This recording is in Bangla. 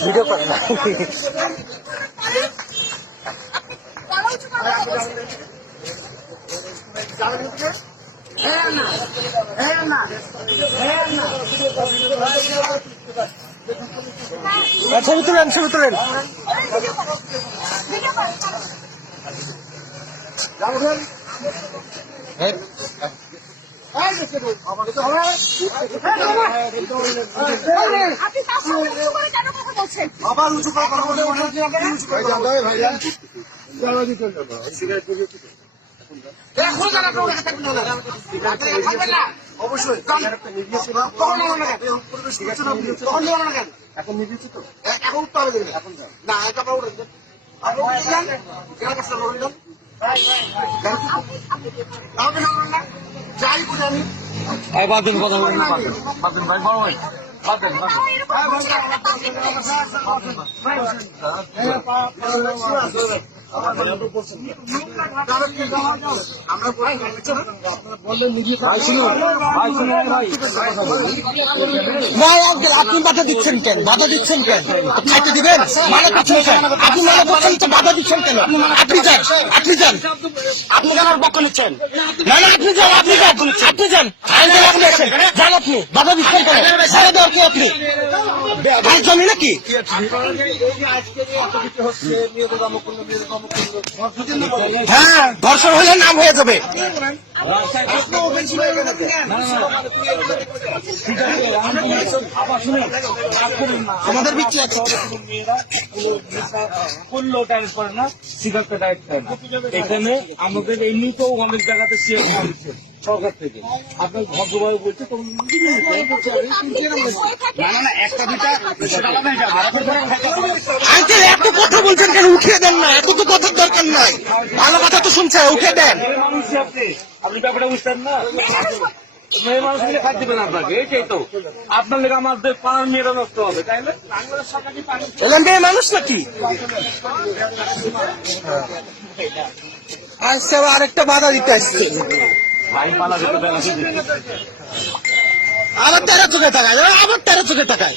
ভিডিও করে না। আচ্ছা, ছবি তুলেন ছবি তুলেন। আপনি বলছেন? আবার উঁচু করে কথা বলে হচ্ছে আপনি উঁচু করে কথা এখন না। না। না না? এ- এখন উঠতে হবে দেখবেন। না, এটা যাই বলি আমি। বাদিন কথা বলেন বাদিন ভাই বড় ভাই আঙ্কেল আপনি বাধা দিচ্ছেন কেন? বাধা দিচ্ছেন কেন? খাইতে দিবেন? মানা আপনি মানা করছেন তো বাধা দিচ্ছেন কেন? আপনি যান আপনি যান। আপনি আপনি যান আপনি যান আপনি যান। আপনি আসেন যান আপনি। বাধা দিচ্ছেন কেন? ছেড়ে দেওয়ার কি আপনি? জমি নাকি? হ্যাঁ ধর্ষণ হলে নাম হয়ে যাবে। আমাদের আছে। করলেও ডাইরেক্ট করে না ডাইরেক্ট করে না এখানে আমাদের এমনিতেও অনেক জায়গাতে সরকার থেকে। আপনার ভদ্রভাবে বলছে না না না একটা দুইটা দেন তো কথার দরকার নাই। ভালো কথা তো শুনছে উঠে দেন। আপনি ব্যাপারটা বুঝতেন না? মেয়ে মানুষ মিলে খাদ্য দেবেন আপনাকে এইটাই তো। আপনার লেগে আমাদের পাড়ার মেয়েরা নষ্ট হবে তাই না? বাংলাদেশ সরকার কি পানি এলাম মেয়ে মানুষ নাকি? আচ্ছা আরেকটা বাধা দিতে আসছে। ভাই পালা আবার তেরো চোখে টাকায় আবার তেরো চোখে টাকায়